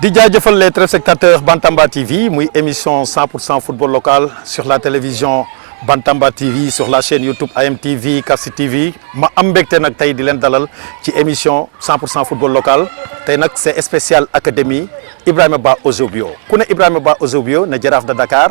di jaajëfal les téléspectateurs Bantamba TV muy émission 100% football local sur la télévision Bantamba TV sur la chaîne YouTube AMTV Kasi TV ma am mbégte nag tey di leen dalal ci émission 100% football local tey nag c'est spécial académie Ibrahima Ba Ozobio ku ne Ibrahima Ba Ozobio ne Jaraaf de Dakar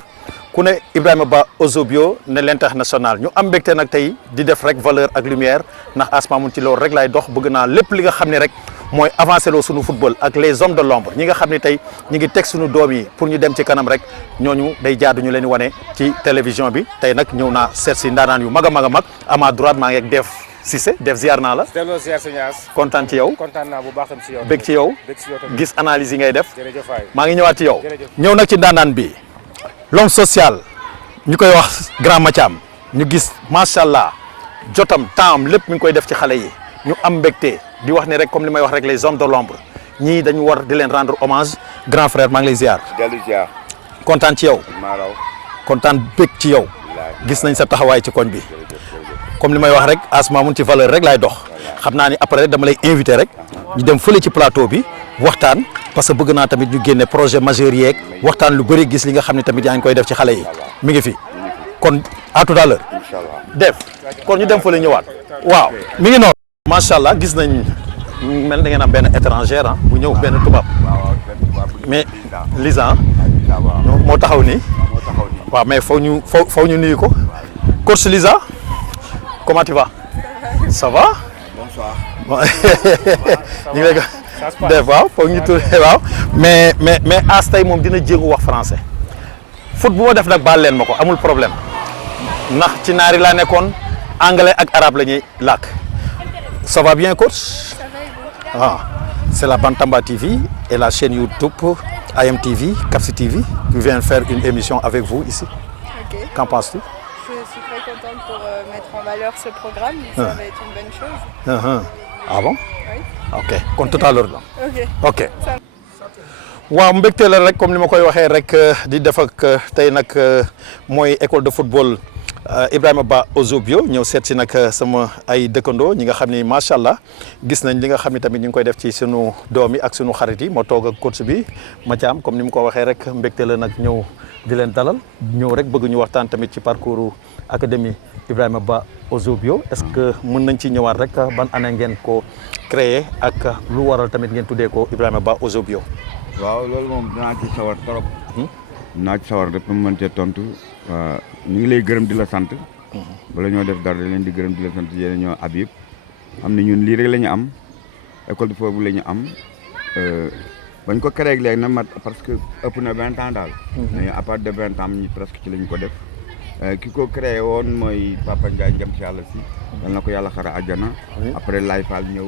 ku ne Ibrahima Ba Ozobio ne l'international ñu am mbégte nag tey di def rek valeur ak lumière ndax asma mun ci loolu rek lay dox bëgg naa lépp li nga xam ne rek mooy avancé loo sunu football ak les hommes de l'ombre ñi nga xam ne tey ñi ngi teg sunu doom yi pour ñu dem ci kanam rek ñooñu day jaadu ñu leen wane ci télévision bi tey nag ñëw naa seet si ndaanaan yu mag a mag a mag à ma droite maa ngi ak Def Cissé Def ziar naa la. delloo ziar sëñ As. kontaan ci yow. kontaan naa bu baax tam ci yow. bég ci yow. bég ci yow tamit. gis analyse yi ngay def. jërëjëf waay. maa ngi ñëwaat ci yow. jërëjëf. ñëw nag ci ndaanaan bi l'homme social ñu koy wax Grand Mathiam ñu gis macha allah jotam temps lépp mi ngi koy def ci xale yi ñu am mbégte di wax ni rek comme li may wax rek les hommes de l'ombre ñii dañu war di leen rendre hommage grand frère maa ngi lay ziar. dellu ziar. kontaan ci yow. maa raw. kontaan bég ci yow. gis nañ sa taxawaay ci koñ bi. comme li may wax rek asma mun ci valeur rek laay dox. xam naa ni après rek dama lay invité rek ñu dem fële ci plateau bi waxtaan parce que bëgg naa tamit ñu génne projet majeur yeeg waxtaan lu bëri gis li nga xam ne tamit yaa ngi koy def ci xale yi mi ngi fi kon à tout à l'heure. Inch'Allah. Def kon ñu dem fële ñëwaat. waaw mi ngi noonu. macha allah gis nañ mel da ngeen am benn étrangère ah bu ñëw benn tubaab mais Lisa moo taxaw nii waaw mais faw ñu nuyu ko coach Lisa comment tu vas ça va Bonsoir. ñu ngi lay def waaw foog ñu tur waaw mais as tey moom dina jéegu wax français foot bu ma def nag baal leen ma ko amul problème ndax ci naari laa nekkoon anglais ak arabe la ñuy làkk ça va bien coach. Ça va et vous? Ah, c'est la Bantamba TV et la chaîne YouTube AMTV, Kapsi TV, qui vient faire une émission avec vous ici. Ok. Qu'en penses-tu? Je suis très contente pour mettre en valeur ce programme. Ça va être une bonne chose. Ah bon? Oui. Ok, kon tout à l'heure la. Ok. Ok. waaw mbégte la rek comme ni ma koy waxee rek di def ak tey nag mooy école de football Ibrahima Ba Ozobio ñëw seet si nag sama ay dëkkandoo ñi nga xam ni macha allah gis nañ li nga xam ni tamit ñu ngi koy def ci sunu doom yi ak sunu xarit yi ma toog ak coach bi Mathiam comme ni mu ko waxee rek mbégte la nag ñëw di leen dalal ñëw rek bëgg ñu waxtaan tamit ci parcours académie Ibrahima Ba Ozobio est-ce que mën nañ ci ñëwaat rek ban année ngeen ko créé ak lu waral tamit ngeen tuddee ko Ibrahima Ba Ozobio. waaw loolu moom dinaa ci sawar trop. dinaa ci sawar rek mu mën cee tontu ñu ngi lay gërëm di la sant. bala ñoo def dara leen di gërëm di la sant yéen ñoo ab yëpp xam ne ñun lii rek la ñu am école de football la ñu am bañ ko créé léegi na mat parce que ëpp na 20 ans daal. mais à part de 20 ans ñi presque ci la ñu ko def. ki ko créé woon mooy Papa Ndiaye njëm si yàlla si. dal na ko yàlla xara àjjana. après Laye Fall ñëw.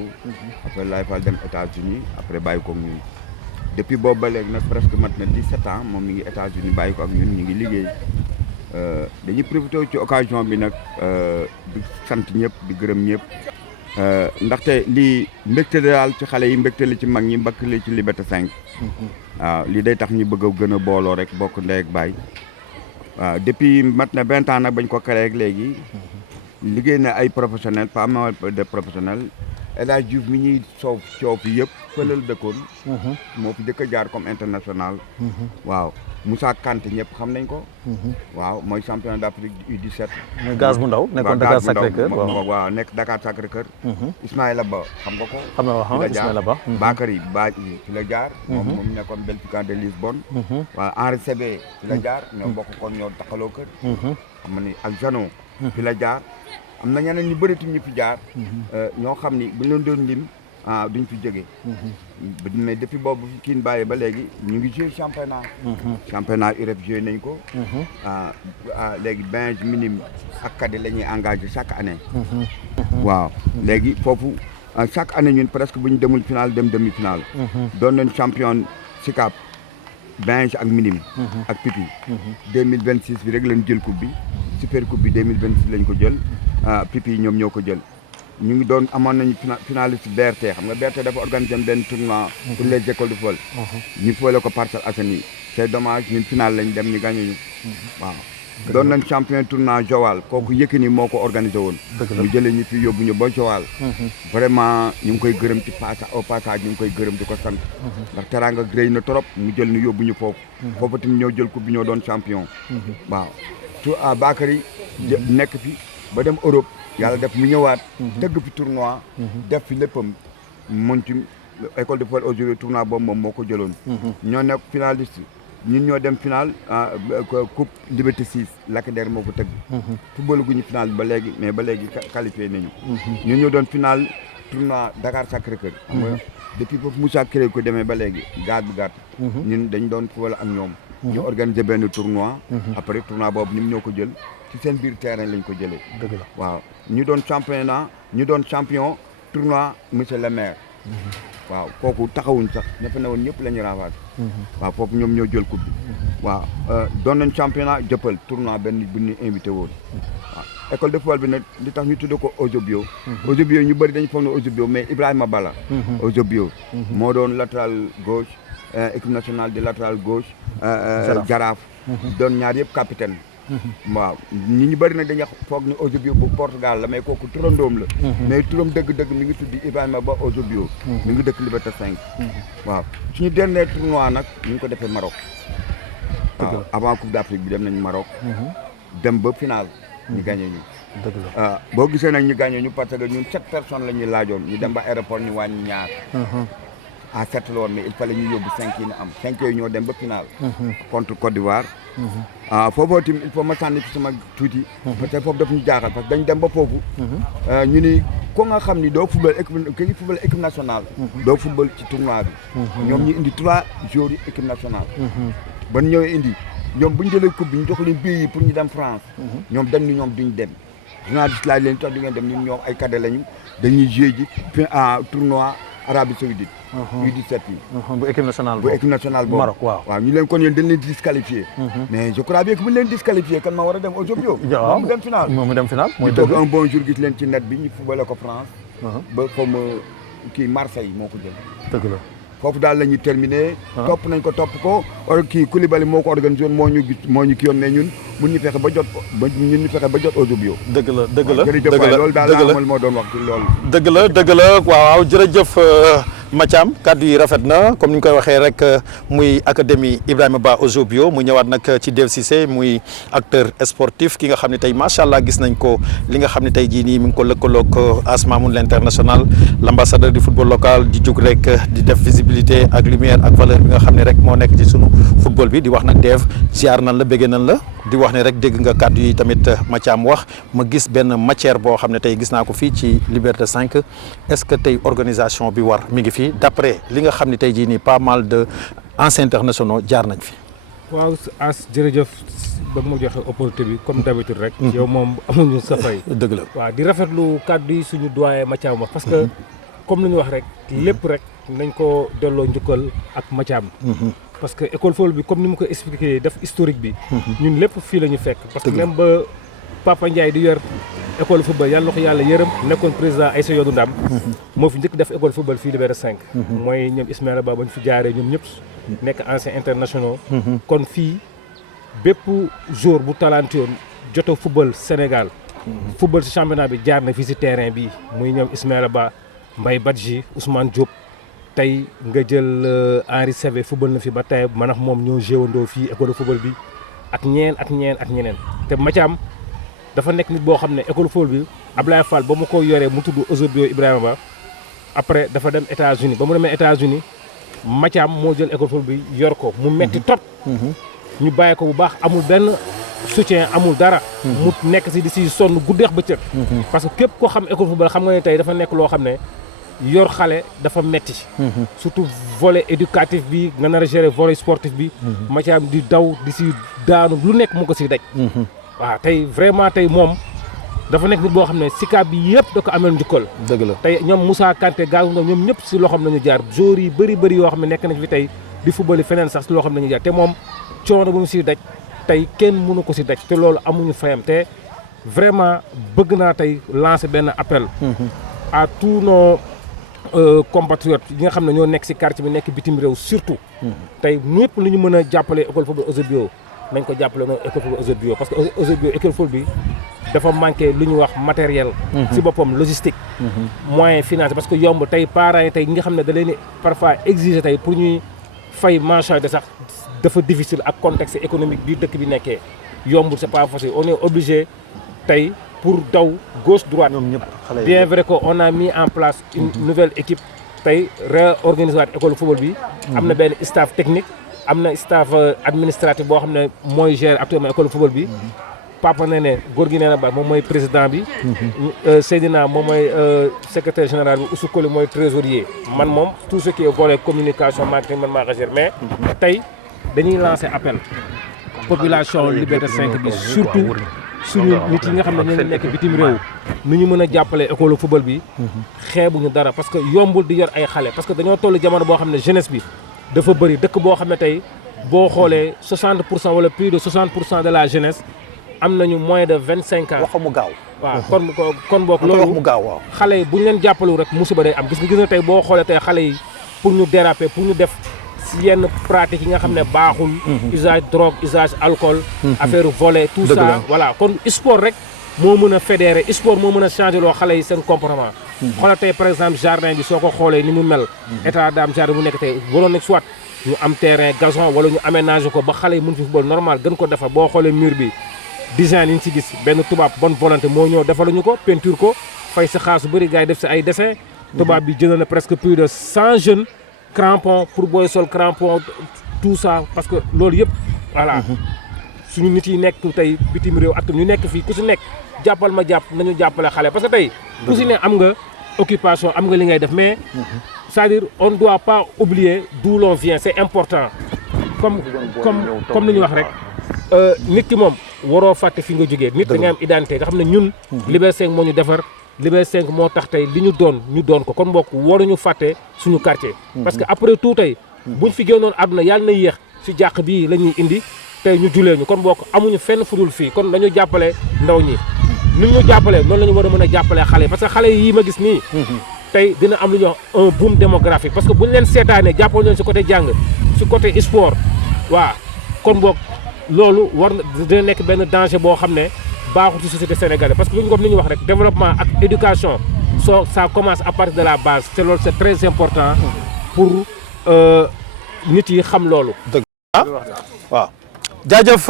après Laye Fall dem États-Unis après bàyyi ko ñun. depuis boobu ba léegi nag presque mat na 17 ans moom mi ngi États-Unis bàyyi ko ak ñun ñu ngi liggéey dañuy profité ci occasion bi nag di sant ñëpp di gërëm ñëpp ndaxte lii mbégte daal ci xale yi mbégte li ci mag ñi mbégte li ci Liberté 5 waaw lii day tax ñu bëgg a gën a booloo rek bokk ndey ak baay waaw depuis mat na 20 ans nag bañ ko créé ak léegi liggéey na ay professionnels pas mal de professionnels El Hadj Diouf mi ñuy coow fi yëpp fëlal dëkkoon moo fi jëkk a jaar comme international waaw Moussa Kanté ñëpp xam nañ ko waaw mooy champion d'Afrique U17 muy gaz bu ndaw nekkoon Dakar Sacré-Cœur waaw nekk Dakar Sacré-Cœur Ismaïla Ba xam nga ko xam nga wax Ismaïla Ba Bakary Ba fi la jaar moom nekkoon Benfica de Lisbonne waaw Henri Sébé fi la jaar ñoo bokk kon ñoo taxaloo kër xam nga ni ak Jano fi la jaar am na ñeneen ñu bëri ñu fi jaar ñoo xam ni buñ leen doon lim duñ fi jógee mais depuis boobu kiin bàyyi ba léegi ñu ngi joué championnat Europe joué nañ ko léegi benj minime ak cadet la ñuy engagé chaque année waaw léegi foofu chaque année ñun presque bu ñu demul final dem demi final doon nañ champion SICAP benj ak minime ak pipi 2026 bi rek lañ jël coupe bi super coupe bi 2026 lañ ko jël pipi yi ñoom ñoo ko jël ñu ngi doon amoon nañu finaliste BRT xam nga BRT dafa organisé benn tournoi pour les écoles de football ñu foole ko Parcelles Assainies c'est dommage ñun final lañ dem ñu gagné ñu waaw doon nañ champion tournoi Joal kooku Yékini moo ko organisé woon mu jëlee ñu fi yóbbu ñu ba Joal vraiment ñu ngi koy gërëm ci au passage ñu ngi koy gërëm di ko sant ndax teraanga rëy na trop mu jël ñu yóbbu ñu foofu foofu tamit ñoo jël coupe bi ñoo doon champion waaw su Bakary nekk fi ba dem Europe yàlla def mu ñëwaat tëgg fi tournoi def fi léppam mun ci école de football aujourd'hui tournoi boobu moom moo ko jëloon ñoo nekk finaliste ñun ñoo dem final coupe Liberté 6 Lac Der moo ko tëgg football gu ñu final ba léegi mais ba léegi qualifié nañu ñun ñoo doon final tournoi Dakar Sacré-Cœur xam nga depuis foofu Moussa Kéré ko demee ba léegi gaat bu gàtt ñun dañ doon football ak ñoom ñu organiser benn tournoi après tournoi boobu ñoom ñoo ko jël ci seen biir terrain lañ ko jëlee dëgg la waaw ñu doon champion tournoi monsieur le maire waaw kooku taxawuñ sax ña fa ne woon ñëpp la ñu ravaat waaw foofu ñoom ñoo jël coupe bi waaw doon nañ championnat jëppal tournoi benn bu ñu invité woon waaw école de football bi nag li tax ñu tudde ko Ozobio Ozobio ñu bëri dañu foog ne Ozobio mais Ibrahima Bala Ozobio moo doon latéral gauche équipe nationale de latéral gauche Jaraaf doon ñaar yëpp capitaine waaw ñu bëri nag dañuy foog ni Ozobio bu Portugal la mais kooku turandoom la mais turam dëgg-dëgg mi ngi tuddi Ibrahima Ba Ozobio mi ngi dëkk Liberté 5 waaw suñu dernier tournoi nag ñu ngi ko defee Maroc waaw avant Coupe d'Afrique bi dem nañ Maroc dem ba final ñu gagné ñu boo gisee nag ñu gagné ñu parce que ñun 7 personnes la ñuy laajoon ñu dem ba aéroport ñu wàññi ñaar à 7 la woon mais il fallait ñu yóbbu 5 yi ñu am 5 yooyu ñoo dem ba final contre Côte d'Ivoire foofu tamit il faut ma sànni fi sama tuuti parce que foofu daf ñu jaaxal parce que dañ dem ba foofu ñu ni ko nga xam ni doo football équipe nationale doo football ci tournoi bi ñoom ñu indi 3 joueurs yi équipe nationale ban ñëwee indi ñoom bu ñu jëlee coupe bi ñu jox leen billet yi pour ñu dem France ñoom dañ ni ñoom duñ dem journaliste laaj leen tax du ngeen dem ñun ñoom ay cadet lañu dañuy jouer ji tournoi Arabie Saoudite U17 yi bu équipe nationale boobu Maroc waaw ñu leen kon yéen dañ leen disqualifié mais je crois bien que bu leen disqualifié kan ma war a dem Ozobio mu dem final mooy toog un bon jour gis leen ci net bi ñu footballé ko France ba comme kii Marseille moo ko jël dëgg la foofu daal la ñuy terminé topp nañ ko or kii Koulibaly moo ko organisé woon moo ñu kii yoon mais ñun mun ñu fexe ba jot Ozobio dëgg la loolu daal la amal moo doon wax ci loolu dëgg la waaw jërëjëf Mathiam kaddu yi rafet na comme ni ñu koy waxee rek muy académie Ibrahima Ba Ozobio mu ñëwaat nag ci Dev Cissé muy acteur sportif ki nga xam ne tey macha allah gis nañ ko li nga xam ne tey jii nii mi ngi ko lëkkaloog Asmamoun l'international l'ambassadeur du football local di jug rek di def visibilité ak lumière ak valeur bi nga xam ne rek moo nekk ci sunu football bi di wax nag Dev ziar nan la bëggee nan la di wax ne rek dégg nga kaddu yi tamit Mathiam wax ma gis benn matière boo xam ne tey gis naa ko fii ci Liberté 5 est-ce que tey organisation bi war mi ngi fii d'après li nga xam ne tey jii nii pas mal de anciens internationaux jaar nañ fi. waaw As jërëjëf ba ma joxe opportunité bi comme d'habitude rek. yow moom amuñu sa fay. dëgg la waaw di rafetlu kaddu yi suñu doyen Mathiam wax parce que comme li ñu wax rek lépp rek nañ ko delloo njukkal ak Mathiam. parce que école football bi comme ni mu ko expliqué def historique bi. ñun lépp fii la ñu fekk. parce que même ba Papa Ndiaye di yor école football yàlla ko yàlla yërëm nekkoon président Aïssa Yodou Ndam moo fi njëkk def école football fii Liberté 5. mooy ñoom Ismaïla Ba ba ñu fi jaaree ñoom ñëpp nekk anciens internationaux. kon fii bépp joueur bu talentueux joto football Sénégal. football ci championnat bi jaar na fii si terrain bi muy ñoom Ismaïla Ba Mbaye Badji Ousmane Diop. tey nga jël Henri Saivet football na fi ba tey man ak moom ñoo jéewandoo fii école de football bi ak ñeneen te Mathiam dafa nekk nit boo xam ne école de football bi Ablaye Fall ba mu ko yoree mu tudd Ozobio Ibrahima Ba après dafa dem États-Unis ba mu demee États-Unis Mathiam moo jël école de football bi yor ko mu metti trop ñu bàyyi ko bu baax amul benn soutien amul dara mu nekk si di si sonn guddeex bëccëg parce que képp koo xam école de football xam nga ne tey dafa nekk loo xam ne yor xale dafa metti surtout volet éducatif bi nga nar a gérer volet sportif bi Mathiam di daw di si daanu lu nekk mu ko si daj waaw tey vraiment tey moom dafa nekk nit boo xam ne sikaab bi yëpp da ko ameel njukkal dëgg la tey ñoom Moussa Kanté gaaw nga ñoom ñëpp si loxoom nañu jaar joueurs yi bëri yoo xam ne nekk nañ fi tey di football feneen sax si loxoom nañu jaar te moom coono bu mu si daj tey kenn mënu ko si daj te loolu amuñu fayam te vraiment bëgg naa tey lancer benn appel à tous nos compatriotes yi nga xam ne ñoo nekk si quartier bi nekk bitim réew surtout tey ñëpp lu ñu mën a jàppale école football Ozobio nañ ko jàppale noonu école football Eusebio parce que Eusebio école football bi dafa manqué lu ñuy wax matériel. si boppam logistique. moyen financier parce que yomb tey parents yi tey ñi nga xam ne da leen parfois exiger tey pour ñuy fay mensualité sax dafa difficile ak contexte économique bi dëkk bi nekkee yombul c'est pas facile on est obligé tey pour daw gauche droite. bien vrai que on a mis en place une nouvelle équipe tey réorganiser waat école football bi. am na benn staff technique am na staff administratif boo xam ne mooy gérer actuellement école football bi. Papa nee ne góor gi nee na ba moom mooy président bi. Seydina moom mooy secrétaire général bi Oussou Koli mooy trésorier. man moom tout ce qui est volet communication marketing man maa ko gérer mais tey dañuy lancer appel. population Liberté 5 bi surtout suñu nit yi nga xam ne ñoo ngi nekk bitim réew. nu ñu mën a jàppale école football bi. xeebuñu dara parce que yombul di yor ay xale parce que dañoo toll jamono boo xam ne jeunesse bi dafa bëri dëkk boo xam ne tey boo xoolee 60% wala plus de 60% de la jeunesse. am nañu moins de 25 ans. waxu mu gaaw. waaw kon boog loolu mu gaaw waaw. xale yi bu ñu leen jàppalu rek musiba day am gis nga tey boo xoolee tey xale yi pour ñu déraper pour ñu def si yenn pratique yi nga xam ne baaxul. usage drogue usage alcool. affaire volet tout ça voilà kon sport rek moo mën a fédérer sport moo mën a changer loo xale yi seen comportement. xoolal tey par exemple jardin bi soo ko xoolee ni mu mel. état d'âme jardin bu nekk tey waroon na soit ñu am terrain gazon wala ñu aménager ko ba xale yi mën fi football normal gën ko defar boo xoolee mur bi. design yi ñu ci gis benn tubaab bonne volonté moo ñëw defaluñu ko peinture ko fay sa xaalis bu bëri gars yi def si ay dessin tubaab bi jënd na presque plus de 100 jeunes crampons pour booy sol crampons tout ça parce que loolu yëpp voilà suñu nit yi nekk tey bitim réew ak ñu nekk fii ku si nekk jàppal ma jàpp nañu jàppale xale parce que tey ku si ne am nga occupation am nga li ngay def mais c'est-à-dire on ne doit pas oublier d'où l'on vient c'est important comme ni ñu wax rek nit ki moom waroo fàtte fi nga jógee nit da nga am identité nga xam ne ñun Liberté 5 moo ñu defar Liberté 5 moo tax tey li ñu doon ko kon mbokk waruñu fàtte suñu quartier parce que après tout tey buñ fi génnoon àdduna yàlla na yéex si jàq bii la ñuy indi tey ñu julee ñu kon mbokk amuñu fenn fudul fii kon dañu jàppale ndaw ñi ni ñu jàppale noonu la ñu war a mën a jàppale xale yi parce que xale yi ma gis nii tey dina am lu ñuy wax un boom démographique parce que buñ leen seetaanee jàppale leen si côté jàng si côté sport waaw kon mbokk loolu war na dina nekk benn danger boo xam ne baaxul ci société sénégalaise parce que lu ñu ko ni ñu wax rek développement ak éducation ça commence à partir de la base te loolu c'est très important pour nit yi xam loolu. dëgg waaw jaajëf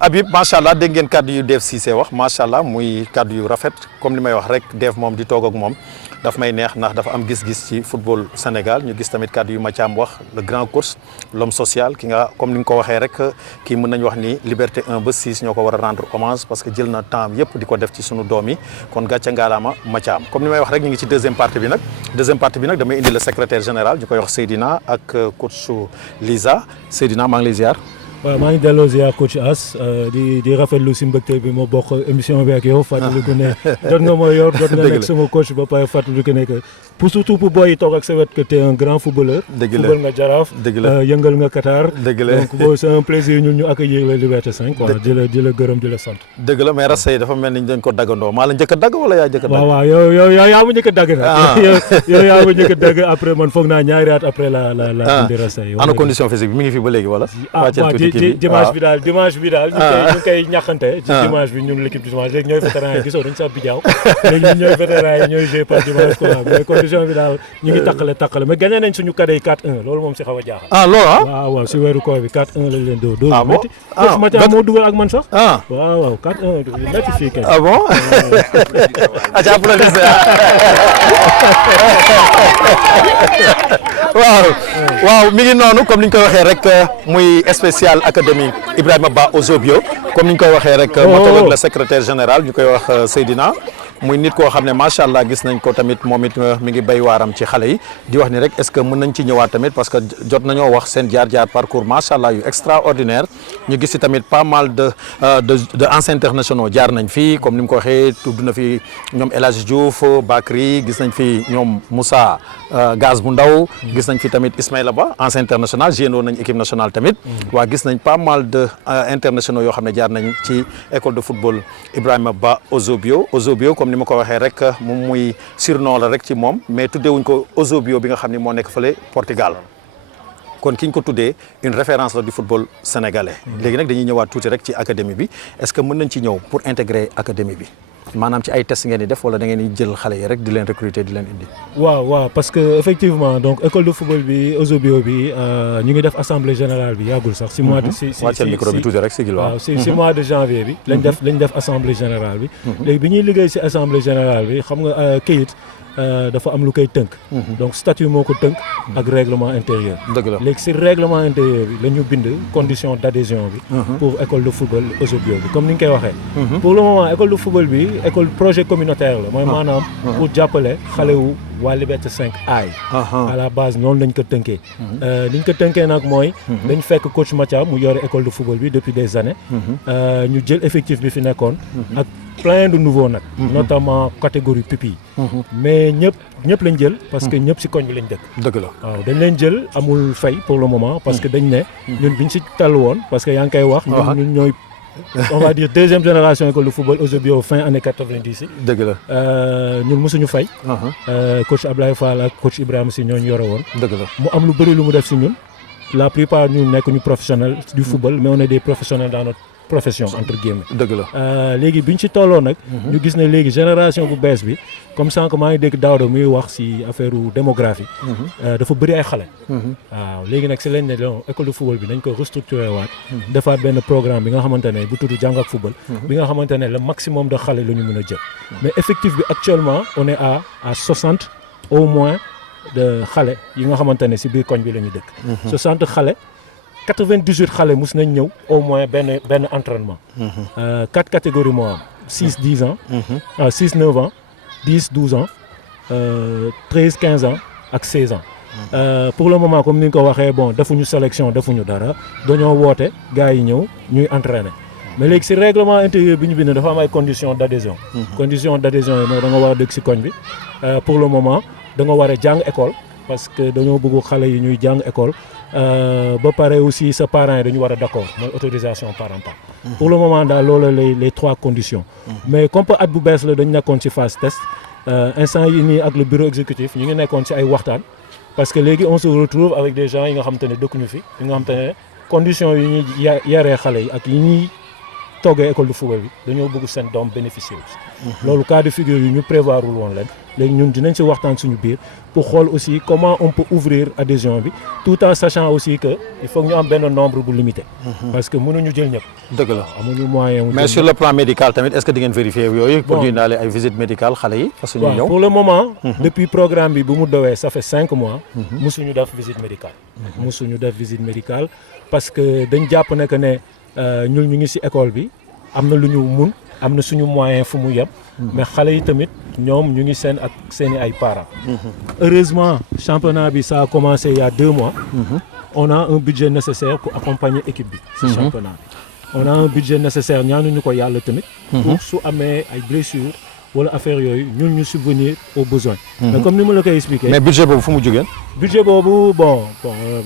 Habib macha allah dégg ngeen kàddu yu Dave Cissé wax macha allah muy kàddu yu rafet comme li may wax rek Dave moom di toog ak moom daf may neex ndax dafa am gis-gis ci football Sénégal ñu gis tamit kàddu yu Mathiam wax le grand coach l'homme social ki nga comme ni nga ko waxee rek kii mën nañu wax ni Liberté 1 ba 6 ñoo ko war a rendre hommage parce que jël na temps yëpp di ko def ci sunu doom yi kon gàcce ngaalaama Mathiam comme ni may wax rek ñu ngi ci deuxième partie bi nag damay indi le secrétaire général ñu koy wax Seydina ak coach Lisa Seydina maa ngi lay ziar. waaw maa ngi delloo ziar coach As di rafetlu si mbégte bi ma bokk émission bi ak yow fàttaliku ne jot nga ma yor jot nga nekk sama coach ba pare fàttaliku ne que pour surtout pour booy toog ak sa wet que t'es un grand footballeur. football nga Jaraaf. yëngal nga Qatar. donc boobu c'est un plaisir ñun ñu accueillir la Liberté 5 quoi di la gërëm di la sant. dëgg la mais rasta yi dafa mel ni dañ ko daggandoo maa la njëkk a dagg wala yaa njëkk a dagg. waaw yow yaa ma njëkk a dagg nag. yow yaa ma njëkk a dagg après man foog naa ñaari at après la indi rasta yi. ana condition physique bi mi ngi fi ba léegi wala. dimanche bi daal ñu koy ñaxante ci dimanche bi ñun l'équipe du dimanche léegi ñooy vétéran yi gisoo dañu sax bijaaw léegi ñun ñooy vétéran yi ñooy jouer par dimanche quoi mais condition bi daal ñu ngi taqale mais gagné nañ suñu cadet yi 4-1 loolu moom si xaw a jaaxal loolu waaw si weeru koor bi 4-1 lañ leen dóor bon métti Mathiam moo dugal ak man sax waaw 4-1 métti fii kay bon aca applaudissez waaw mi ngi noonu comme ni ñu koy waxee rek muy spécial académie Ibrahima Ba Eusebio comme ni ñu koy waxee rek moo toog ak le secrétaire général ñu koy wax Seydina muy nit koo xam ne macha allah gis nañ ko tamit moom it mi ngi béy waaram ci xale yi di wax ni rek est-ce que mën nañ ci ñëwaat tamit parce que jot nañoo wax seen jaar parcours macha allah yu extraordinaire ñu gis si tamit pas mal de anciens internationaux jaar nañ fi comme ni mu ko waxee tudd na fi ñoom El Hadji Diouf Bakri gis nañ fi ñoom Moussa Gaz bu ndaw gis nañ fi tamit Ismaïla Ba ancien international génnoon nañ équipe nationale tamit waa gis nañ pas mal de internationaux yoo xam ne jaar nañ ci école de football Ibrahima Ba Eusebio comme ni ma ko waxee rek moom muy surnom la rek ci moom mais tuddewuñ ko Eusebio bi nga xam ne moo nekk fële Portugal kon ki ñu ko tuddee une référence la du football sénégalais. léegi nag dañuy ñëwaat tuuti rek ci académie bi est-ce que mën nañ ci ñëw pour intégrer académie bi maanaam ci ay tests ngeen di def wala da ngeen di jël xale yi rek di leen recruter di leen indi. waaw parce que effectivement donc école de football bi Ozobio bi ñu ngi def assemblée générale bi yàggul sax. si mois de wàcceel micro bi tuuti rek sigil waaw. si mois de janvier bi. lañ def assemblée générale bi. léegi bi ñuy liggéey si assemblée générale bi xam nga kayit dafa am lu koy tënk. donc statut moo ko tënk. ak règlement intérieur. dëgg la léegi si règlement intérieur bi la ñu bind condition d'adhésion bi. pour école de football Ozobio bi comme ni nga koy waxee. pour le moment école de football bi école projet communautaire la mooy maanaam pour jàppale xale wu waa Liberté 5 ay à la base noonu lañ ko tënkee. li ñu ko tënkee nag mooy. dañ fekk coach Mathia mu yore école de football bi depuis des années. ñu jël effectif bi fi nekkoon. ak plein de nouveaux nag. notamment catégorie pupille. mais ñëpp lañ jël parce que ñëpp si koñ bi lañ dëkk. dëgg la waaw dañ leen jël amul fay pour le moment parce que dañ ne. ñun biñ si tall woon parce que yaa ngi koy wax. ñun ñooy. on va dire deuxième génération école de football Ozobio fin année 90 yi. dëgg la ñun mosuñu fay. coach Ablaye Fall ak coach Ibrahima Sy ñooñu yore woon. dëgg la mu am lu bëri lu mu def si ñun. la plupart ñu nekk ñu professionnels du football mais on est des professionnels dans notre profession entre guillemets. dëgg la léegi biñ ci tolloo nag. ñu gis ne léegi génération bu bees bi comme sànq maa ngi dégg Daouda muy wax si affaire démographie. dafa bëri ay xale. waaw léegi nag si lañ ne donc école de football bi nañ ko restructurer waat. defaat benn programme bi nga xamante ne bu tudd jàng ak football. bi nga xamante ne le maximum de xale la ñu mën a jël. mais effectif bi actuellement on est à 60 au moins de xale yi nga xamante ne si biir koñ bi la ñu dëkk. 60 xale. 98 xale mus nañ ñëw au moins benn entraînement. 4 catégories moo am 6 10 ans. 6 9 ans 10 12 ans 13 15 ans ak 16 ans. pour le moment comme ni nga ko waxee bon defuñu sélection defuñu dara dañoo woote gars yi ñëw ñuy entraîner. mais léegi si règlement intérieur bi ñu bind dafa am ay conditions d'adhésion. conditions d'adhésion yi mooy da nga war a dëkk si koñ bi. pour le moment da nga war a jàng école parce que dañoo bëgg xale yi ñuy jàng école. ba pare aussi sa parents yi dañu war a d'accord mooy autorisation parentale. pour le moment daal loolu les 3 conditions. mais comme at bu bees la dañu nekkoon ci phase test instant yi nii ak le bureau exécutif ñu ngi nekkoon ci ay waxtaan. parce que léegi on se retrouve avec des gens yi nga xamante ne dëkkuñu fi yi nga xamante ne conditions yi ñuy yaree xale yi ak yi ñuy toggee école de football bi dañoo bëgg seen doom bénéficier aussi. loolu cas de figure yi ñu prévoirul woon leen léegi ñun dinañ ci waxtaan suñu biir pour xool aussi comment on peut ouvrir adhésion bi tout en sachant aussi que il faut que ñu am benn nombre bu limité. parce que mënuñu jël ñëpp. dëgg la amuñu moyen. mais sur le plan médical tamit est-ce que di ngeen vérifier yooyu. pour ñu indaale ay visite médicale xale yi. parce que ñu ñëw pour le moment. depuis programme bi bu mu dowee ça fait 5 mois. musuñu def visite médicale. musuñu def visite médicale parce que dañ jàpp ne que ne ñun ñu ngi ci école bi am na lu ñu mun. am na suñu moyen fu mu yem. mais xale yi tamit ñoom ñu ngi seen ak seeni ay parents. heureusement championnat bi ça a commencé il y a 2 mois. on a un budget nécessaire pour accompagner équipe bi. ci championnat bi on a un budget nécessaire ñaanuñu ko yàlla tamit. pour su amee ay blessures wala affaire yooyu ñun ñu subvenir aux besoins. mais comme ni ma la koy expliquer. mais budget boobu fu mu jógee. budget boobu bon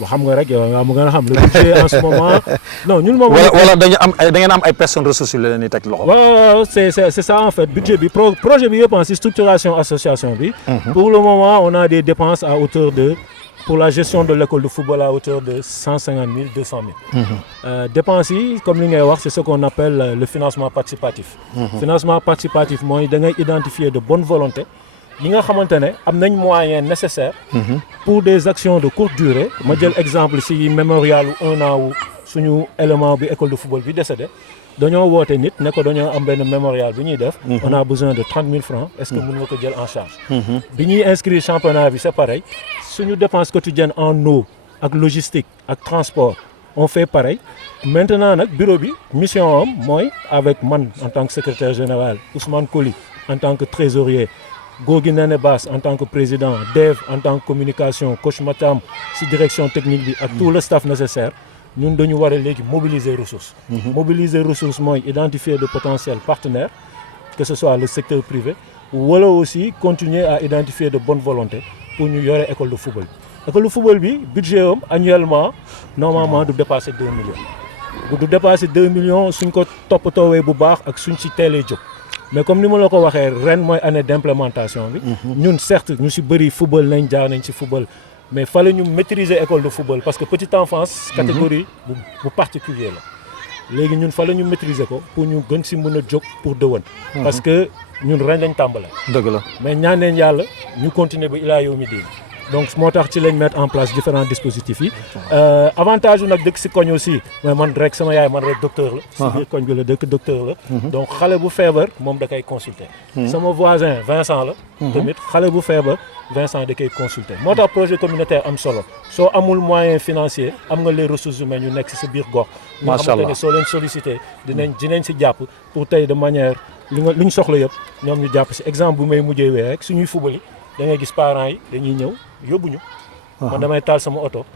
xam nga rek yow yaa ma gën a xam le budget en ce moment. non ñun moom. wala da ngeen am ay personnes ressources yu leen di teg loxo. waaw c'est ça en fait budget bi projet bi yëpp si structuration association bi. pour le moment on a des dépenses à hauteur de. pour la gestion de l'école de football à hauteur de 150 000 200 000. Dépenses yi comme li ngay wax c'est ce qu'on appelle le financement participatif. Financement participatif mooy da ngay identifier de bonne volonté yi nga xamante ne am nañ moyens nécessaires. pour des actions de courte durée. ma jël exemple ci mémorial u 1 an wu suñu élément bi école de football bi décédé. dañoo woote nit ne ko dañoo am benn mémorial bi ñuy def. on a besoin de 30 000 francs. est-ce que mën nga ko jël en charge. bi ñuy inscrire championnat bi c'est pareil. suñu dépense quotidienne en eau ak logistique ak transport on fait pareil maintenant nag bureau bi mission am mooy avec man en tant que secrétaire général Ousmane Koli en tant que trésorier Gorgui Néné Bass en tant que président Dev en tant que communication coach Matam ci direction technique bi ak tout le staff nécessaire ñun dañu war a léegi mobiliser ressources. mobiliser ressources mooy identifier de potentiels partenaires que ce soit le secteur privé wala aussi continuer à identifier de bonne volonté pour ñu yore école de football bi. école de football bi budget am annuellement normalement du dépasser 2 millions. du dépasser 2 millions suñ ko toppatoowee bu baax ak suñ ci teelee jóg. mais comme ni ma la ko waxee ren mooy année d'implémentation bi. ñun certes ñu ci bëri football nañ jaar nañ ci football mais fallait ñu maîtriser école de football parce que petite enfance catégorie bu particulier la léegi ñun fallait ñu maîtriser ko pour ñu gën si mën a jóg pour dëwën parce que ñun ren lañ tàmbale dëgg la mais ñaan neen yàlla ñu continuer ba ilaa yow mi diin donc moo tax ci lañ mettre en place différents dispositifs yi avantage yu nag dëkk si koñ aussi mais man rek sama yaay man rek docteur la si biir koñ bi la dëkk docteur la donc xale bu feebar moom da koy consulter sama voisin Vincent la tamit xale bu feebar Vincent da koy consulter moo tax projet communautaire am solo soo amul moyen financier am nga les ressources humaines yu nekk si sa biir gox nga xamante ne soo leen sollicité dinañ si jàpp pour tey de manière li ñu soxla yëpp ñoom ñu jàpp si exemple bu may mujjee wee rek suñuy fubali da ngay gis parents yi dañuy ñëw yóbbuñu man damay taal sama oto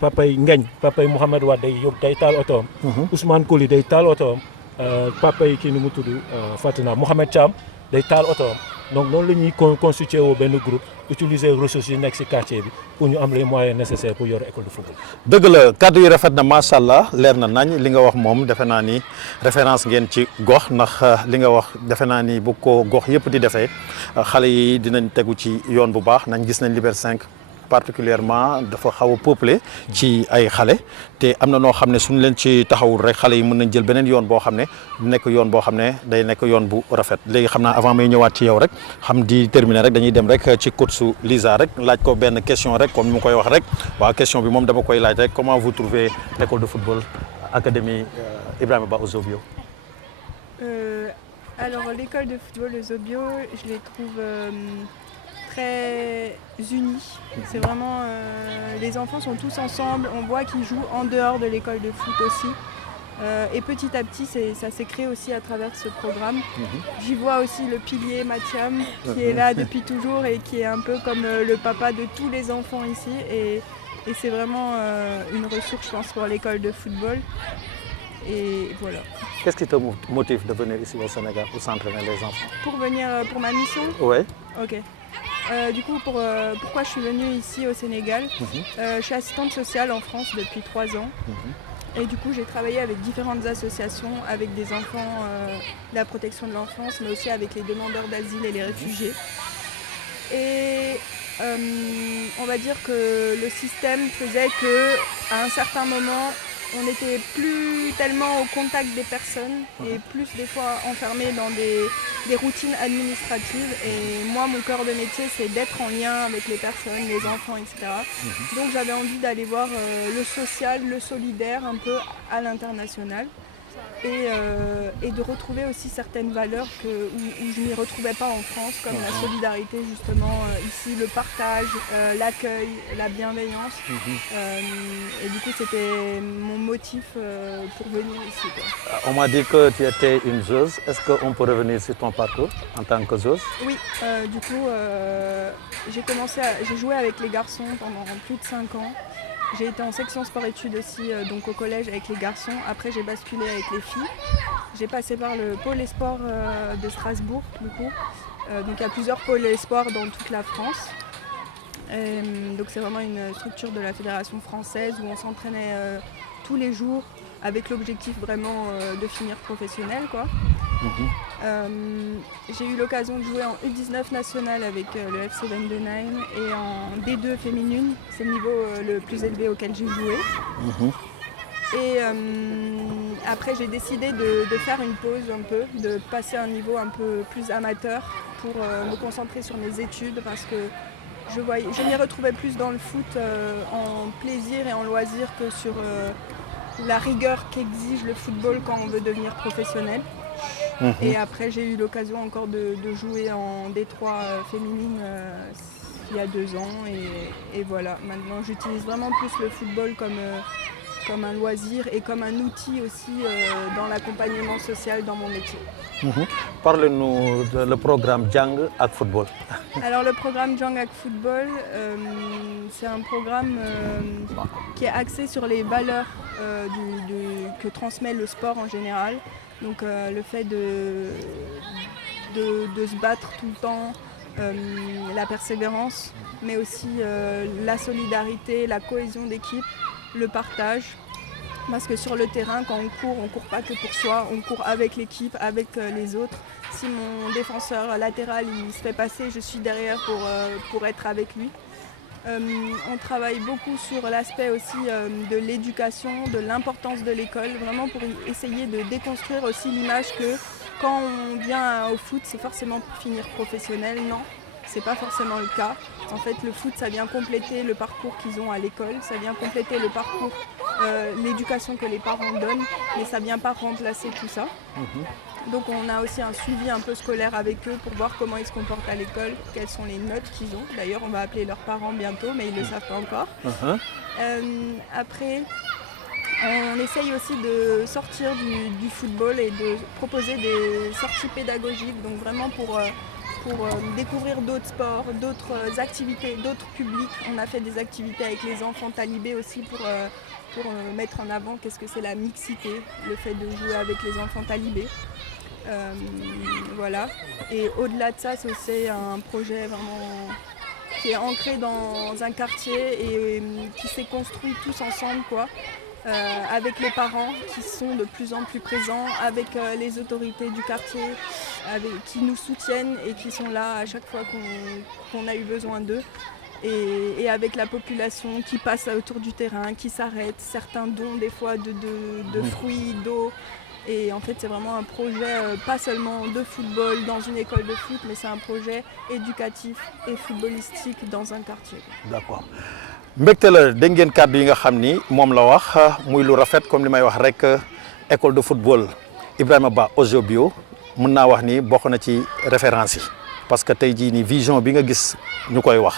papay Ngañ papay Mouhamed Wade day taal oto am Ousmane Koli day taal oto am papay kii ni mu tudd Fatina Mouhamed Thiam day taal oto am donc noonu la ñuy constitué woo benn groupe utiliser ressources yi nekk si quartier bi pour ñu am les moyens nécessaires pour yor école de football. dëgg la kàddu yi rafet na macha allah leer na nañ li nga wax moom defe naa ni référence ngeen ci gox ndax li nga wax defe naa ni bu ko gox yëpp di defee xale yi dinañ tegu ci yoon bu baax nañ gis nañ Liberté 5 particulièrement dafa xaw a peuplé ci ay xale te am na noo xam ne suñu leen ci taxawul rek xale yi mën nañ jël beneen yoon boo xam ne nekk yoon boo xam ne day nekk yoon bu rafet léegi xam naa avant may ñëwaat ci yow rek xam di terminer rek dañuy dem rek ci coach su Lisa rek laaj ko benn question rek comme ni mu koy wax rek waaw question bi moom dama koy laaj rek comment vous trouvez l'école de football Académie Ibrahima Ba Ozobio. Alors l'école de football Ozobio, je les trouve très unis. C'est vraiment les enfants sont tous ensemble. On voit qu'ils jouent en dehors de l'école de foot aussi. Et petit à petit, ça s'est créé aussi à travers ce programme. J'y vois aussi le pilier Mathiam qui est là depuis toujours et qui est un peu comme le papa de tous les enfants ici. Et c'est vraiment une ressource, je pense, pour l'école de football. Et voilà. Qu'est-ce qui te motive de venir ici au Sénégal pour s'entraîner les enfants? Pour venir pour ma mission? Oui. Ok. Du coup, pourquoi je suis venue ici au Sénégal? Je suis assistante sociale en France depuis 3 ans. Et du coup, j'ai travaillé avec différentes associations, avec des enfants, la protection de l'enfance, mais aussi avec les demandeurs d'asile et les réfugiés. Et on va dire que le système faisait qu'à un certain moment, on n'était plus tellement au contact des personnes et plus des fois enfermés dans des routines administratives. Et moi, mon cœur de métier, c'est d'être en lien avec les personnes, les enfants, etc. Donc j'avais envie d'aller voir le social, le solidaire un peu à l'international. Et de retrouver aussi certaines valeurs où je n'y retrouvais pas en France, comme la solidarité justement, ici le partage, l'accueil, la bienveillance. Et du coup c'était mon motif pour venir ici, quoi. On m'a dit que tu étais une joueuse. Est-ce qu'on peut revenir sur ton parcours en tant que joueuse? Oui, du coup j'ai joué avec les garçons pendant plus de 5 ans. J'ai été en section sport-études aussi, donc au collège avec les garçons. Après, j'ai basculé avec les filles. J'ai passé par le pôle sport de Strasbourg, du coup. Donc il y a plusieurs pôles sport dans toute la France. Donc c'est vraiment une structure de la fédération française où on s'entraînait tous les jours avec l'objectif vraiment de finir professionnel, quoi. J'ai eu l'occasion de jouer en U19 national avec le FC Vendenheim et en D2 féminine, c'est le niveau le plus élevé auquel j'ai joué. Et après j'ai décidé de faire une pause un peu, de passer à un niveau un peu plus amateur pour me concentrer sur mes études parce que je m'y retrouvais plus dans le foot en plaisir et en loisir que sur la rigueur qu'exige le football quand on veut devenir professionnel. Et après j'ai eu l'occasion encore de jouer en D3 féminine il y a 2 ans et voilà, maintenant j'utilise vraiment plus le football comme un loisir et comme un outil aussi dans l'accompagnement social dans mon métier. Parle-nous du programme Jang ak Football. Alors le programme Jang ak Football, c'est un programme qui est axé sur les valeurs que transmet le sport en général. Donc le fait de se battre tout le temps, la persévérance, mais aussi la solidarité, la cohésion d'équipe, le partage. Parce que sur le terrain, quand on court pas que pour soi, on court avec l'équipe, avec les autres. Si mon défenseur latéral il se fait passer, je suis derrière pour être avec lui. On travaille beaucoup sur l'aspect aussi de l'éducation, de l'importance de l'école, vraiment pour essayer de déconstruire aussi l'image que quand on vient au foot, c'est forcément pour finir professionnel. Non, c'est pas forcément le cas. En fait, le foot, ça vient compléter le parcours qu'ils ont à l'école, ça vient compléter le parcours, l'éducation que les parents donnent, mais ça vient pas remplacer tout ça. Donc on a aussi un suivi un peu scolaire avec eux pour voir comment ils se comportent à l'école, quelles sont les notes qu'ils ont. D'ailleurs, on va appeler leurs parents bientôt, mais ils ne le savent pas encore. Après, on essaye aussi de sortir du football et de proposer des sorties pédagogiques, donc vraiment pour découvrir d'autres sports, d'autres activités, d'autres publics. On a fait des activités avec les enfants talibés aussi pour mettre en avant qu'est-ce que c'est la mixité, le fait de jouer avec les enfants talibés. Voilà. Et au-delà de ça, c'est aussi un projet vraiment qui est ancré dans un quartier et qui s'est construit tous ensemble, quoi. Avec les parents qui sont de plus en plus présents, avec les autorités du quartier qui nous soutiennent et qui sont là à chaque fois qu'on a eu besoin d'eux. Et avec la population qui passe autour du terrain, qui s'arrête, certains dons des fois de fruits, d'eau. Et en fait, c'est vraiment un projet pas seulement de football dans une école de foot, mais c'est un projet éducatif et footballistique dans un quartier. D'accord. mbégte la dégg ngeen kàddu yi nga xam ni moom la wax muy lu rafet comme li may wax rek école de football Ibrahima Ba Ojobio mën naa wax ni bokk na ci référence yi parce que tey jii nii vision bi nga gis ñu koy wax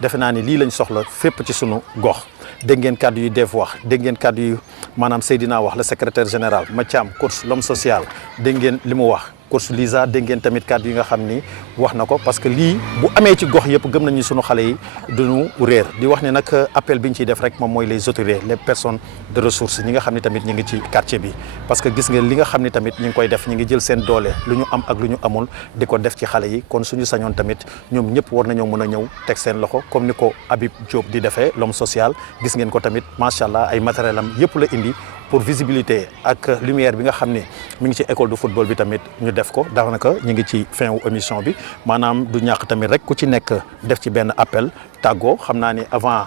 defe naa ni lii lañ soxla fépp ci sunu gox dégg ngeen kàddu yu def wax dégg ngeen kàddu yu maanaam Seydina wax le secrétaire général Mathiam coach l'homme social dégg ngeen li mu wax coach Lisa dégg ngeen tamit kàddu yi nga xam ni wax na ko parce que lii bu amee ci gox yëpp gëm nañu sunu xale yi duñu réer di wax ne nag appel bi ñu ciy def rek moom mooy les autorités les personnes de ressources ñi nga xam ne tamit ñi ngi ci quartier bi parce que gis ngeen li nga xam ne tamit ñi ngi koy def ñi ngi jël seen doole lu ñu am ak lu ñu amul di ko def ci xale yi kon suñu sañoon tamit ñoom ñëpp war nañoo mën a ñëw teg seen loxo comme ni ko Habib Diop di defee l'homme social gis ngeen ko tamit macha allah ay matériel am yëpp la indi pour visibilité ak lumière bi nga xam ne mi ngi ci école de football bi tamit ñu def ko daanaka ñu ngi ci fin wu émission bi maanaam du ñàkk tamit rek ku ci nekk def ci benn appel tàggoo xam naa ni avant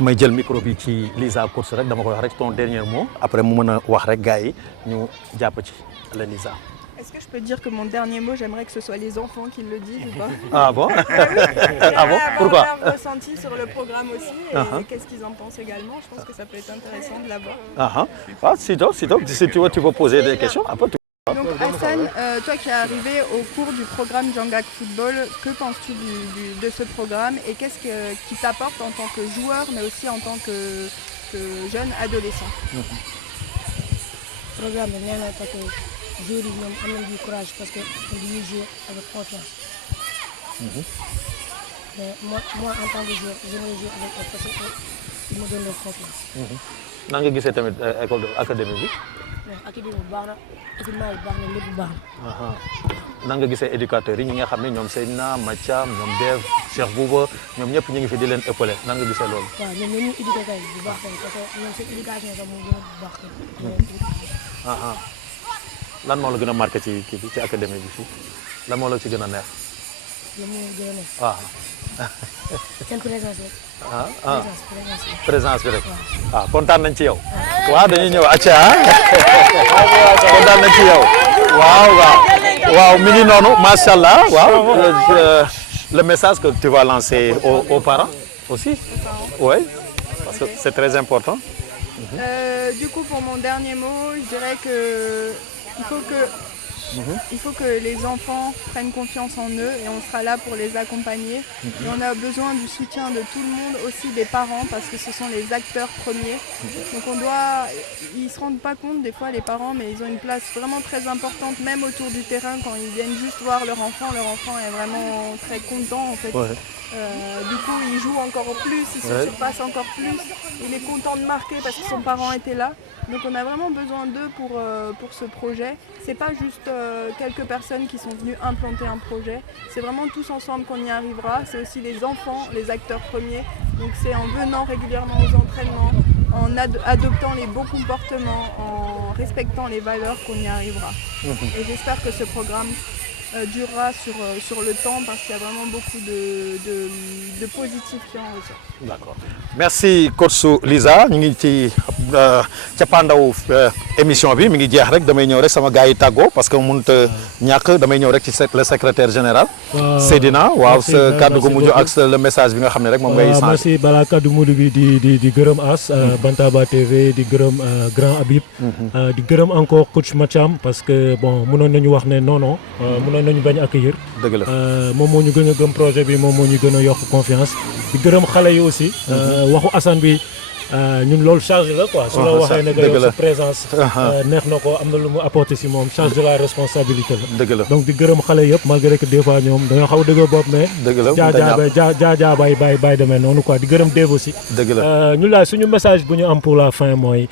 may jël micro bi ci Lisa course rek dama koy wax rek ton dernier mot après mu mën a wax rek gars yi ñu jàpp ci la Lisa. Est-ce que je peux dire que mon dernier mot, j'aimerais que ce soit les enfants qui le disent ou pas? Ah bon? Ah bon? Pourquoi? Leur ressenti sur le programme aussi et qu'est-ce qu'ils en pensent également. Je pense que ça peut être intéressant de l'avoir. Ah, si tu veux, tu peux poser des questions. Après, donc Hassan, toi qui es arrivé au cours du programme Djangak Football, que penses-tu de ce programme et qu'est-ce qui t'apporte en tant que joueur mais aussi en tant que jeune adolescent? Programme joueurs yi ñoom am nañ du courage parce que dañuy jouer avec confiance. Mais moi en tant que joueur j'aimerais jouer avec eux parce que ils me donnent leur confiance. nan nga gisee tamit école académie bi. académie bi baax na équipement bi baax na lépp baax na. nan nga gisee éducateurs yi ñi nga xam ne ñoom Seydina Mathiam ñoom Dev Cheikh Bouba ñoom ñëpp ñu ngi fi di leen ëppale nan nga gisee loolu. waaw ñoom ñoo ñu éduqué kay bu baax kay parce que ñoom seen éducation sax moo gën a baax kay. lan moo la gën a marqué ci kii bi ci académie bi fii lan moo la ci gën a neex. lan moo gën a neex. waaw. seen présence rek. présence bi rek. waaw kontaan nañ ci yow. waaw dañuy ñëw acca kontaan nañ ci yow. waaw mi ngi noonu macha allah waaw le message que tu vas lancer aux parents aussi. Oui parce que c'est très important. Du coup, pour mon dernier mot, je dirais que il faut que les enfants prennent confiance en eux et on sera là pour les accompagner. Et on a besoin du soutien de tout le monde, aussi des parents, parce que ce sont les acteurs premiers. Donc ils se rendent pas compte des fois les parents, mais ils ont une place vraiment très importante, même autour du terrain quand ils viennent juste voir leur enfant est vraiment très content en fait. Ouais. Du coup, il joue encore plus, il se surpasse encore plus. Il est content de marquer parce que son parent était là. Donc on a vraiment besoin d'eux pour ce projet. C'est pas juste quelques personnes qui sont venues implanter un projet. C'est vraiment tous ensemble qu'on y arrivera. C'est aussi les enfants, les acteurs premiers. Donc c'est en venant régulièrement aux entraînements, en adoptant les bons comportements, en respectant les valeurs qu'on y arrivera. Et j'espère que ce programme durera sur le temps parce qu'il y a vraiment beaucoup de positifs qui en ressortent. D'accord merci coach Lisa ñu ngi ci cappaandaw émission bi mi ngi jeex rek damay ñëw rek sama gars yi tàggoo parce que mënut a ñàkk damay ñëw rek ci le secrétaire général. Seydina waaw sa kàddu gu mujj ak le message bi nga xam ne rek moom ngay. merci balaa kàddu mujj bi di gërëm As Bantamba TV di gërëm grand Habib. di gërëm encore coach Mathiam parce que bon mënoon nañu wax ne non mënoon nañu bañ accueillir. dëgg la moom moo ñu gën a gëm projet bi moom moo ñu gën a yokk confiance di gërëm xale yi aussi. waxu Assane bi ñun loolu charge la quoi. su la waxee ne que yow sa présence. neex na ko am na lu mu apporté si moom charge de la responsabilité la. dëgg la donc di gërëm xale yëpp malgré que des fois ñoom dañoo xaw a dëgg bopp mais. dëgg la jaajaa bàyyi demee noonu quoi di gërëm Dave aussi. dëgg la ñun daal suñu message bu ñu am pour la fin mooy.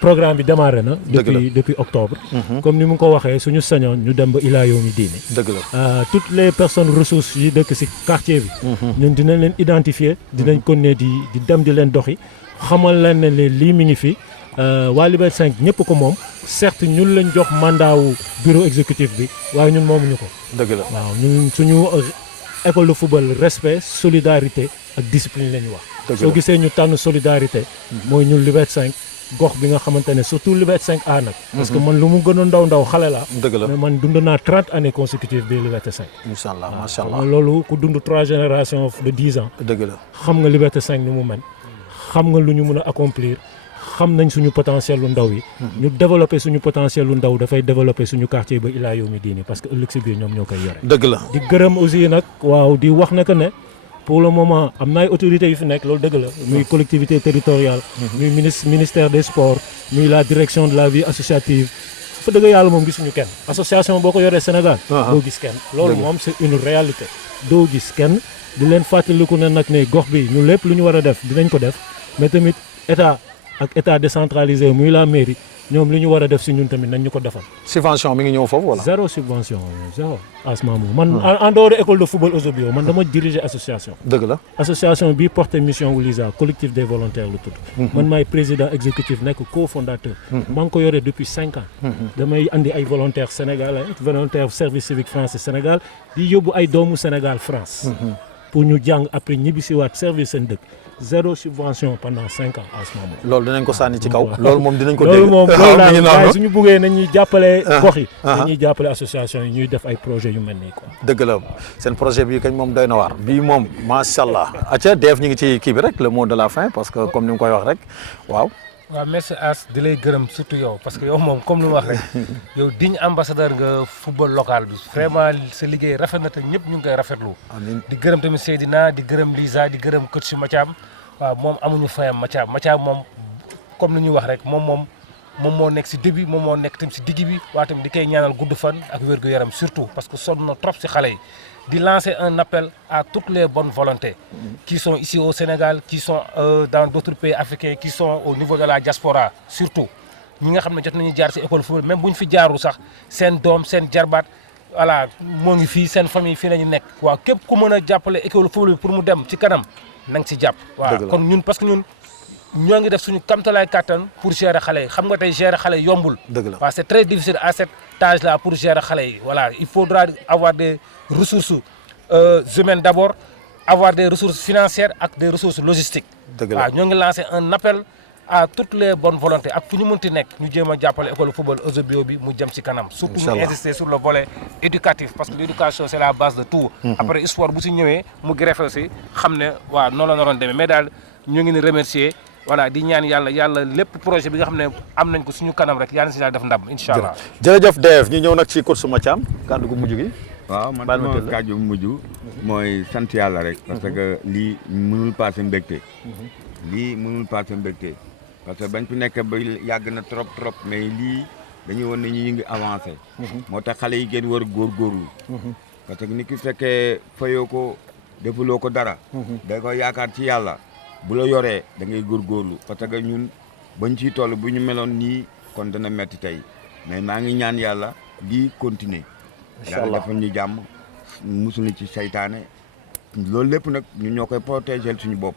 programme bi démarré na. depuis octobre. comme ni mu ko waxee suñu sañoon ñu dem ba ilaa yow mi diini. dëgg la toutes les personnes ressources yi dëkk si quartier bi. ñun dinañ leen identifier dinañ continuer di dem di leen doxi xamal leen ne lii mi ngi fi waa Liberté 5 ñëpp ko moom certes ñun lañ jox mandat wu bureau exécutif bi waaye ñun moomuñu ko. dëgg la waaw ñun suñu école de football respect solidarité ak discipline la ñu wax. soo gisee ñu tànn solidarité. mooy ñun Liberté 5 gox bi nga xamante ne surtout Liberté 5A nag. parce que man lu mu gën a ndaw xale la. dëgg la mais man dund naa 30 années consécutives bi Liberté 5. incha allah macha allah loolu ku dund 3 générations de 10 ans. dëgg la xam nga Liberté 5 ni mu mel. xam nga lu ñu mën a accomplir xam nañ suñu potentiel lu ndaw yi. ñu développer suñu potentiel lu ndaw dafay développer suñu quartier ba ilaa yow mi diini parce que ëllëg si biir ñoom ñoo koy yore. dëgg la di gërëm aussi nag waaw di wax ne que ne pour le moment am na ay autorités yu fi nekk loolu dëgg la muy collectivité territoriale. muy ministère des sports muy la direction de la vie associative. fa dëgg yàlla moom gisuñu kenn association boo ko yoree Sénégal. doo gis kenn loolu moom c'est une réalité. doo gis kenn di leen fàttaliku ne nag ne gox bi ñu lépp lu ñu war a def dinañ ko def mais tamit état ak état décentralisé muy la mairie ñoom li ñu war a def si ñun tamit nañ ñu ko defal. subvention mi ngi ñëw foofu wala. zéro subvention zéro asma moom man en dehors de école de football Eusebio man dama diriger association. dëgg la association bii porté mission wu LISA collectif des volontaires lu tudd. man maay président exécutif nekk cofondateur. maa ngi ko yore depuis 5 ans. damay andi ay volontaires sénégalais volontaires service civique français Sénégal di yóbbu ay doomu Sénégal France. pour ñu jàng après ñibbisiwaat service seen dëkk. zéro subvention pendant 5 ans en ce moment. loolu dinañ ko sànni ci kaw. loolu moom dinañ ko dégg. loolu moom loolu daal suñu buggee nañuy jàppale gox yi. dañuy jàppale association yi ñuy def ay projets yu mel nii quoi. dëgg la seen projet bi kañ moom doy na waar bii moom macha allah. acca Dave ñu ngi ci kii bi rek le mot de la fin parce que comme ni nga koy wax rek waaw. waaw merci As di lay gërëm surtout yow parce que yow moom comme lu ma wax rek yow digne ambassadeur nga football local bi vraiment sa liggéey rafet na te ñëpp ñu ngi koy rafetlu. amiin di gërëm tamit Seydina di gërëm Lisa di gërëm coach Mathiam waaw moom amuñu fayam Mathiam moom comme ni ñuy wax rek moom moo nekk si début moom moo nekk tamit si digg bi waaye tamit di koy ñaanal gudd fan ak wér-gu-yaram surtout parce que sonn na trop si xale yi. di lancer un appel à toutes les bonnes volontés qui sont ici au Sénégal qui sont dans d'autres pays africains qui sont au niveau de la diaspora surtout ñi nga xam ne jot nañu jaar ci école football même bu ñu fi jaarul sax seen doom seen jarbaat voilà moo ngi fii seen famille fii nañu nekk waaw képp ku mën a jàppale école football bi pour mu dem ci kanam na nga ci jàpp waaw kon ñun parce que ñun ñoo ngi def suñu kamtalaay kàttan pour gérer xale yi xam nga tey gérer xale yi yombul waaw c'est très difficile à cet âge là pour gérer xale yi voilà il faudra avoir des ressources humaines d'abord avoir des ressources financières ak des ressources logistiques waaw ñoo ngi lancé un appel à toutes les bonnes volontés ak fu ñu mënti nekk ñu jéem a jàppale école football Eusebio bi mu jëm ci kanam surtout ñu insister sur le volet éducatif parce que l'éducation c'est la base de tout après sport bu si ñëwee mu greffé aussi xam ne waaw noonu la naroon demee mais daal ñoo ngi ni remercier voilà di ñaan yàlla lépp projet bi nga xam ne am nañ ko suñu kanam rek yàlla na si daal def ndam incha allah. jërëjëf Dave ñu ñëw nag ci coach Mathiam kàddu gu mujj gi. waaw man sama kàddu gu mujj mooy sant yàlla rek. parce que lii mënul passé mbégte. parce que bañ fi nekk ba yàgg na trop mais lii dañuy woon ne ñu ngi avancé. moo tax xale yi gën war a góorgóorlu. parce que nit ki fekkee fayoo ko defuloo ko dara. da ko yaakaar ci yàlla. bu la yoree da ngay góorgóorlu parce que ñun bañ ciy toll bu ñu meloon nii kon dana metti tey mais maa ngi ñaan yàlla lii continuer yàlla defal ñu jàmm musul ci saytaane loolu lépp nag ñun ñoo koy protéger suñu bopp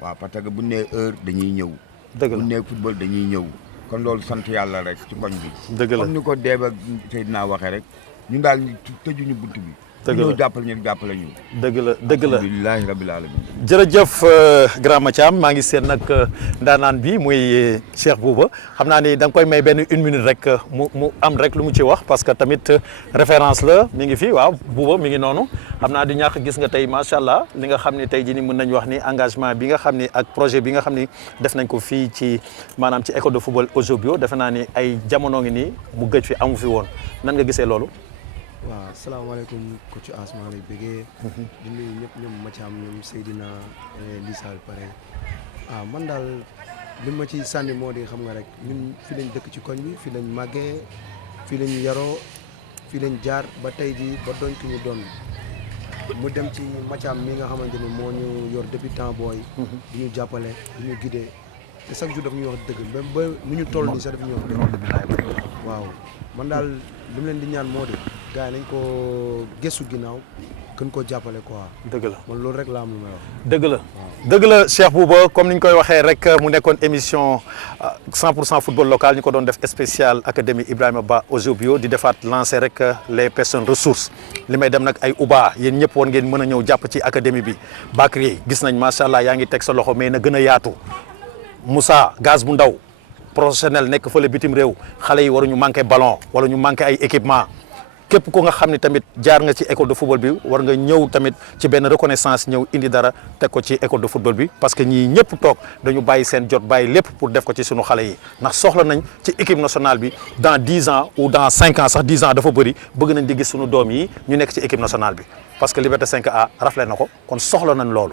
waaw parce que bu nee heure dañuy ñëw bu nee football dañuy ñëw kon loolu sant yàlla rek ci koñ bi comme ni ko Deeba Seydina waxee rek ñun daal tëjuñu bunt bi. dëgg la ñëw jàppale ñu. dëgg la alhamdulilahi rabbil alamin. jërëjëf grand Mathiam maa ngi seen nag ndaanaan bi muy Cheikh Bouba xam naa ni da nga koy may benn 1 minute rek mu am rek lu mu ci wax parce que tamit référence la mi ngi fi waaw Bouba mi ngi noonu xam naa di ñàkk gis nga tey macha allah li nga xam ni tey jii ni mën nañu wax ni engagement bi nga xam ni ak projet bi nga xam ni def nañ ko fii ci maanaam ci école de football Ojobio defe naa ni ay jamono ngi nii mu gëj fi amu fi woon nan nga gisee loolu. waaw salaamaaleykum coach Asma lay bëggee. di nuyu ñëpp ñoom Mathiam ñoom Seydina Lissa pare man daal li ma ci sànni moo di xam nga rek ñun fi lañ dëkk ci koñ bi fi lañ màggee fi lañ yaroo fi lañ jaar ba tey ji ba doon ki ñu doon mu dem ci Mathiam mi nga xamante ni moo ñu yor depuis temps booy. di ñu jàppale di ñu guidé te chaque jour daf ñuy wax dëgg même ba nu ñu toll nii sax daf ñuy wax dëgg. waaw man daal li mu leen di ñaan moo di gars yi nañ ko gëstu ginnaaw gën koo jàppale quoi. dëgg la man loolu rek laa am lu may wax. dëgg la dëgg la Cheikh Bouba comme ni ñu koy waxee rek mu nekkoon émission 100% football local ñu ko doon def spécial académie Ibrahima Ba Ojobio di defaat lancer rek les personnes ressources li may dem nag ay Uba yéen ñëpp war ngeen mën a ñëw jàpp ci académie bi Bakri gis nañ macha allah yaa ngi teg sa loxo mais na gën a yaatu Moussa gaz bu ndaw professionnel nekk fële bitim réew xale yi waruñu manqué ballon wala ñu manqué ay équipement képp ko nga xam ne tamit jaar nga ci école de football bi war nga ñëw tamit ci benn reconnaissance ñëw indi dara teg ko ci école de football bi parce que ñii ñëpp toog dañu bàyyi seen jot bàyyi lépp pour def ko ci sunu xale yi ndax soxla nañ ci équipe nationale bi dans 10 ans ou dans 5 ans sax 10 ans dafa bëri bëgg nañ di gis sunu doom yi ñu nekk ci équipe nationale bi parce que Liberté 5A raflé na ko kon soxla nañ loolu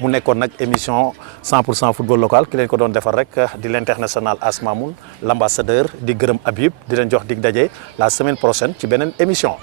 mu nekkoon nag émission 100% football local ki leen ko doon defar rek di l'international Asmamoun l'ambassadeur di gërëm Habib di leen jox dig daje la semaine prochaine ci beneen émission